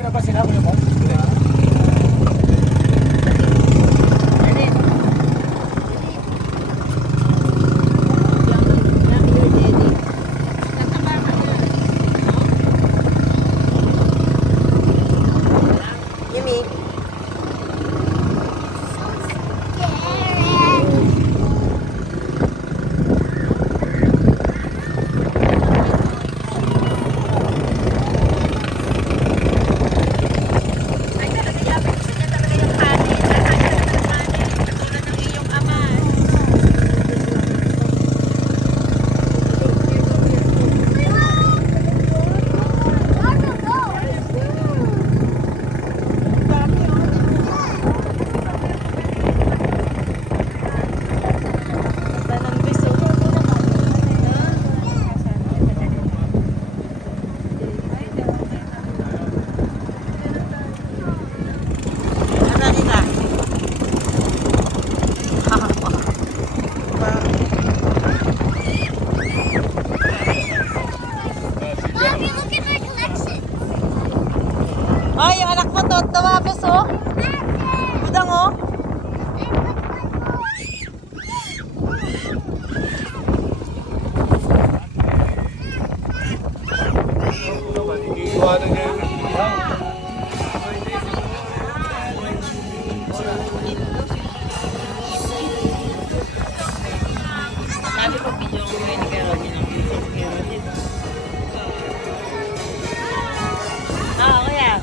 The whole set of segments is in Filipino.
Pero ba sila mo mo? Ay, yung anak mo to, tumabos oh. Budang oh. Sabi ko video ko ngayon kay Ronnie ng video kay Ronnie. Kuya.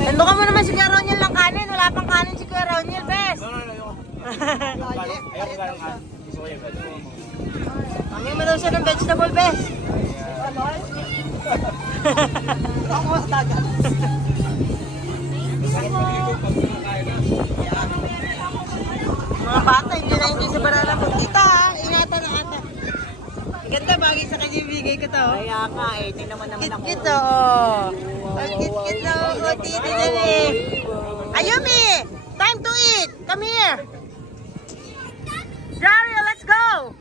Tandukan mo naman si Kuya Roniel ng kanin. Wala pang kanin si Kuya Roniel, bes. Mamaya mo daw siya ng vegetable, bes. Mga bata, hindi na hindi sa banana mo. Tita, ingatan na ata. Ganda, bagay sa kanya bigay ko to. Kaya nga eh, tingnan mo naman ako. Kit-kit oh. Kit-kit oh. O, titi dali. Ayumi! Time to eat! Come here! Dario, let's go!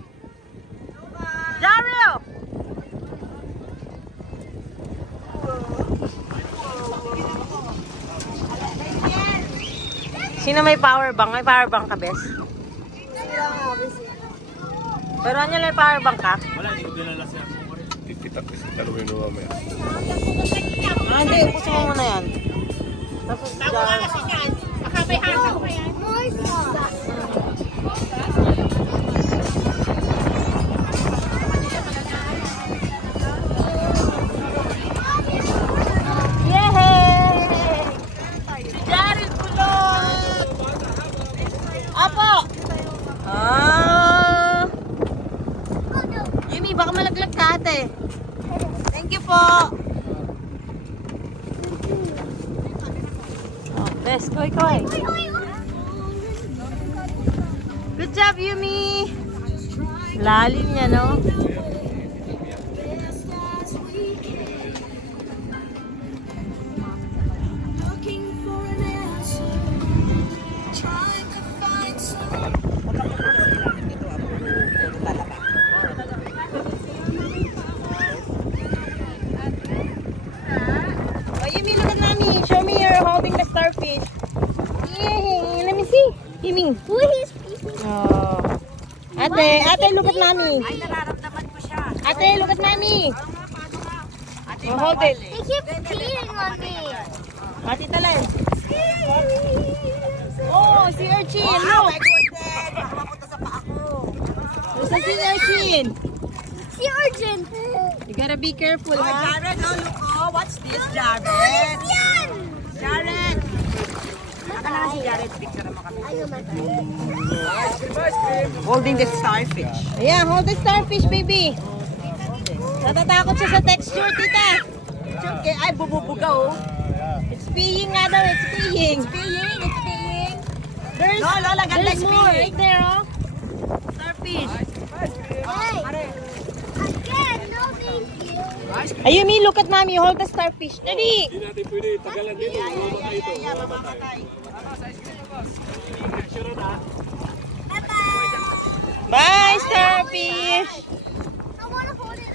Dario! Sino may power bank? May power bank ka, bes? Pero ano may power bank ka? Wala, hindi ko dinala siya. Tikitak kasi talawin mo mamaya. Hindi. Upusin mo muna yan. Tapos dyan. Baka may hasa ko yan. Yehey! Si Jared Kulot! Apo! Yumi, baka malaglag ka ate. Thank you po. Oh, best. Koy, koy. Good job, Yumi. Lalim niya, no? Starfish. Yay! Let me see. Yiming. Oh. Ate, look at mommy. Ay, nararamdaman ko siya. Ate, look at mommy. Oh, hold it. They keep peeing on me. Ate talay. Oh, si Urchin. Look. Mapunta sa paa ko. There's a sea urchin. Sea urchin. You gotta be careful, Oh, ha? Jared, oh, look, oh, what's this, Jared? Yan! Jared! Aka na si Jared, picture mo kami. Ano man? Holding the starfish. Yeah, hold the starfish, baby. Natatakot siya sa texture, tita. It's okay. Ay, bububuga oh. It's peeing nga daw. It's peeing. It's peeing. There's, No, Lola, ganda there's it's more peeing. right there, oh. Starfish. Hey. Again, no thank you. Ayumi, look at mommy. Hold the starfish. Dali. Hindi natin pwede tagalan dito. Mamatay ito. Mamatay. Bye, starfish. I want to hold it.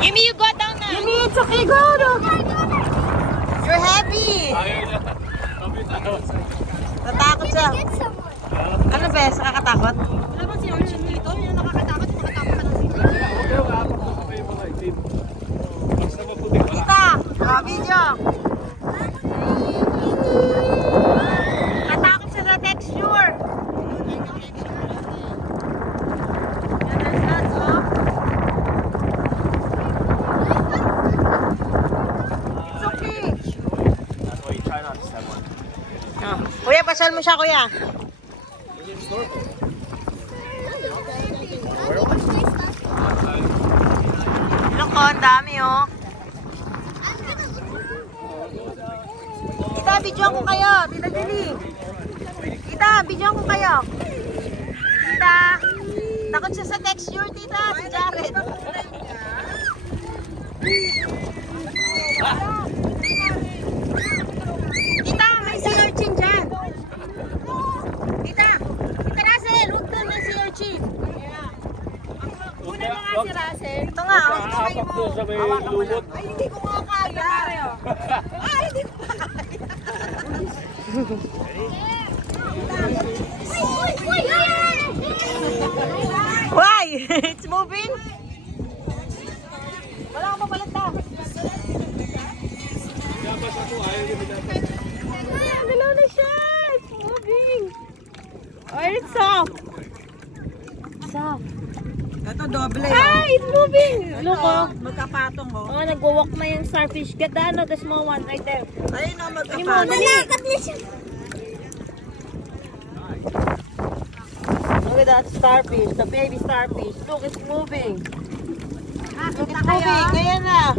Yumi, you go down na. Yumi, it's okay. Go, go. You're happy. Ayaw niya. Kapit ako. Natakot siya. Get someone. Ano, Bes? Nakakatakot? Wala ba si Orchid dito? Yung nakakatakot, makatapos ka ng sila. Okay, apat po pa yung mga itim. Basta maputi wala. Kita. Video. Natakot siya sa texture. It's okay. That's why you try not to step on. Oh. Kuya, pasal mo siya, kuya. Look, oh, ang dami, oh. Tita, videoan ko kayo. Tita Jenny. Tita, videoan ko kayo. Tita. Takot siya sa texture, tita. Si Jared. Tita, may sea urchin dyan. Tita. Tita Russell, huwag doon may sea urchin. Una na nga si Russell. Ito nga, hawak mo kayo Apak mo. doon sa may lumot. Ay, hindi ko nga kaya. Ay, hindi ko kaya. Why? It's moving? Wala ka mapalata. Dapat ako, ayaw niya dapat. Galaw na siya. It's moving. Oh, it's soft. Soft. Ito, doble. Ah, it's moving. Look, oh. Magkapatong, oh. Oh, nagwo-walk na yung starfish. Get the, ano, the small one right there. Ayun, oh, Ano mo, magkapatong. dali. Malakat na siya. Look at that starfish, the baby starfish. Look, it's moving. Ah, It's moving. Kaya na.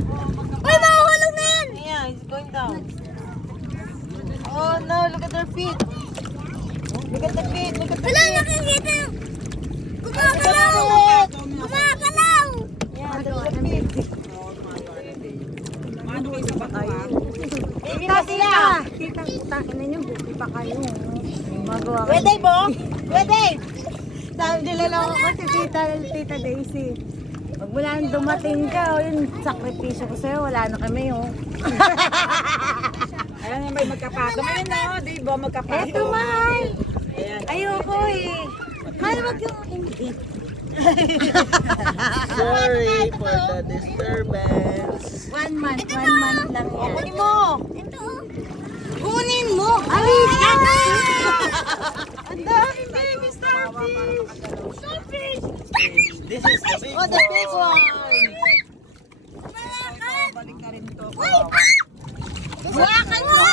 Uy, mahuhulog na yan. Yeah, it's going down. Oh no, look at their feet. Look at the feet. Look at the Wala, feet. nakikita. Look at the Kumakalaw. feet. Kumakalaw. Yeah, look at the feet. Ano isa ba tayo? Baby na sila. Kita, utakin na niyo, buti pa kayo. Magawa ka. Pwede, Bo? Pwede. Sabi nila lang ako si Tita Daisy. Pag wala nang dumating ka, o yun, sakripisyo ko sa'yo, wala na kami, oh. Ayan yung may magkapatong. Ayun na, di ba, magkapatong. Eto, mahal. Ayoko, eh. Mahal, wag yung hindi. Sorry for the disturbance. 1 month lang yan. Kunin mo. Ito, oh. Kunin mo. Halika! Ang dami, baby starfish. Starfish. This is the big Oh, the big one. Malakat. Balik na rin to. Uy, ah! Hawakan mo.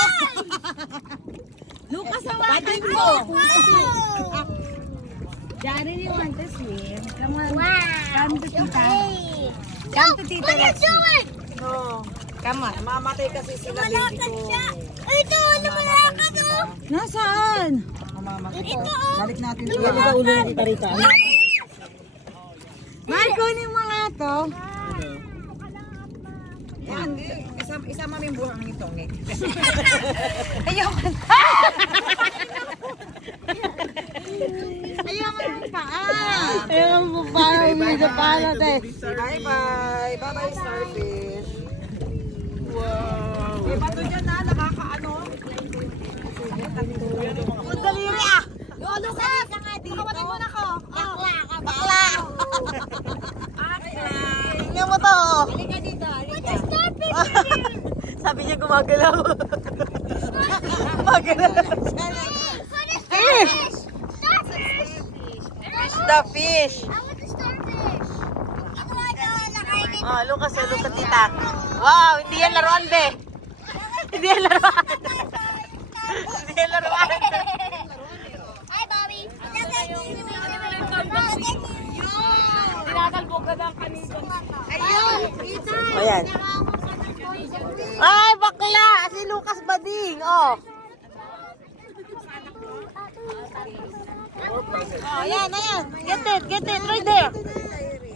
Lucas, Pating mo. Wow. Daddy, you want to swim? Come on. Wow. Come to Tita. Hey. Come to Tita. What are you Let's see. doing? No. Come on. Mamatay kasi sila, baby Malakat ko. siya. Ay, ito, ano malakat, oh. Nasaan? Ito, oh. Balik natin ito. Hindi ba ulo ni Tarita? Mahal, kunin mo nga to. Yan, isama mo yung buhang nito, eh. Ayoko. Ayoko ng paa. Ayoko mo parang medyo palat eh. Bye-bye. Bye-bye, starfish. Wow. Eh, bato dyan na, nakakaano. Daliri ah. Lolo ka nga dito. Kawatin mo na ko. Bakla ka ba? Bakla. Tingnan mo to. Halika dito, halika. Starfish. Sabi niya gumagalaw. Gumagalaw. Fish. Starfish. Fish the fish. I want the starfish. Ito nakainin. Oh, Lucas, look at tita. Wow, hindi yan laruan, be. Hindi yan laruan. Hindi yan laruan. Hi, Bobby. Ayan. Ay, bakla! Si Lucas Bading, oh. Oh, ayan, ayan. Get it, right there.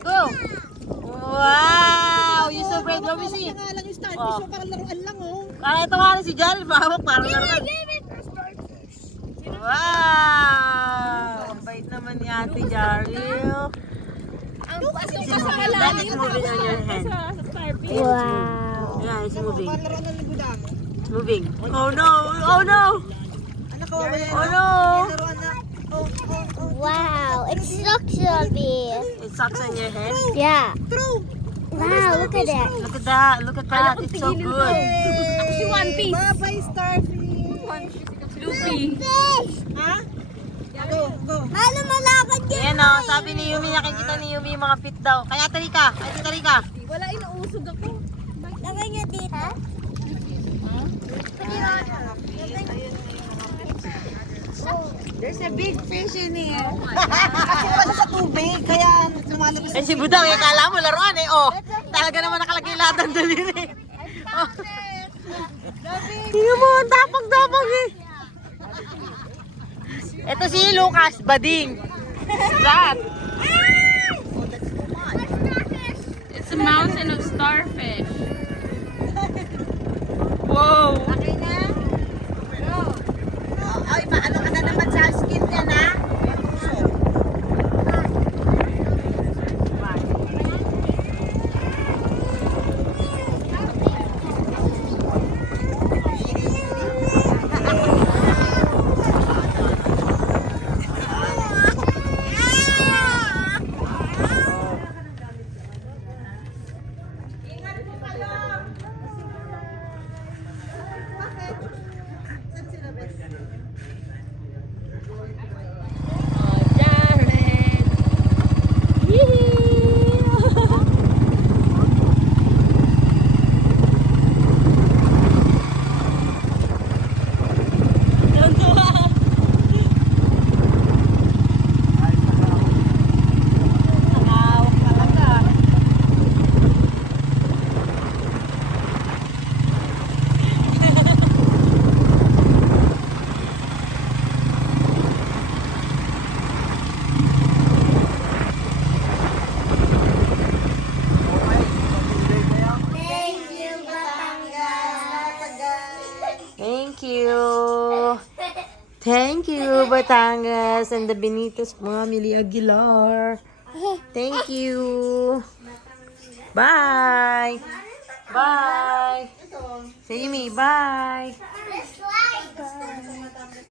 Go. Wow, you so great. Let me see. Oh. Ito nga na si Jaril, parang laruan. Wow! Ang bait naman ni Ate Jaril. That is moving on your hand. Wow. Yeah, it's moving. Moving. Oh no! Oh no! Oh no! Wow, it's structurally. It sucks on your head. Yeah. Wow, look at that. Look at that! Look at that! It's so good. Si One Piece. Bye-bye, Starfish. Luffy. Fish! Malo malakad yan. Ayan o, sabi ni Yumi, nakikita ni Yumi yung mga fit daw. Kaya Tarika, kaya Tarika. Wala, inuusog ako. Lagay niyo dito. There's a big fish in here. Kasi pala sa tubig, kaya lumalabas. Eh si Budang, eh, kala mo laruan eh. Oh, talaga naman nakalagay lahat ng daliri. Oh. Tingnan mo, ang tapang-tapang eh. Ito si Lucas Bading. That. It's a mountain of starfish. Whoa! Okay na? Ay, paano ka na naman sa skin niya na? Thank you. Thank you, Batangas and the Benitez family Aguilar. Thank you. Bye. Bye. Say me, bye.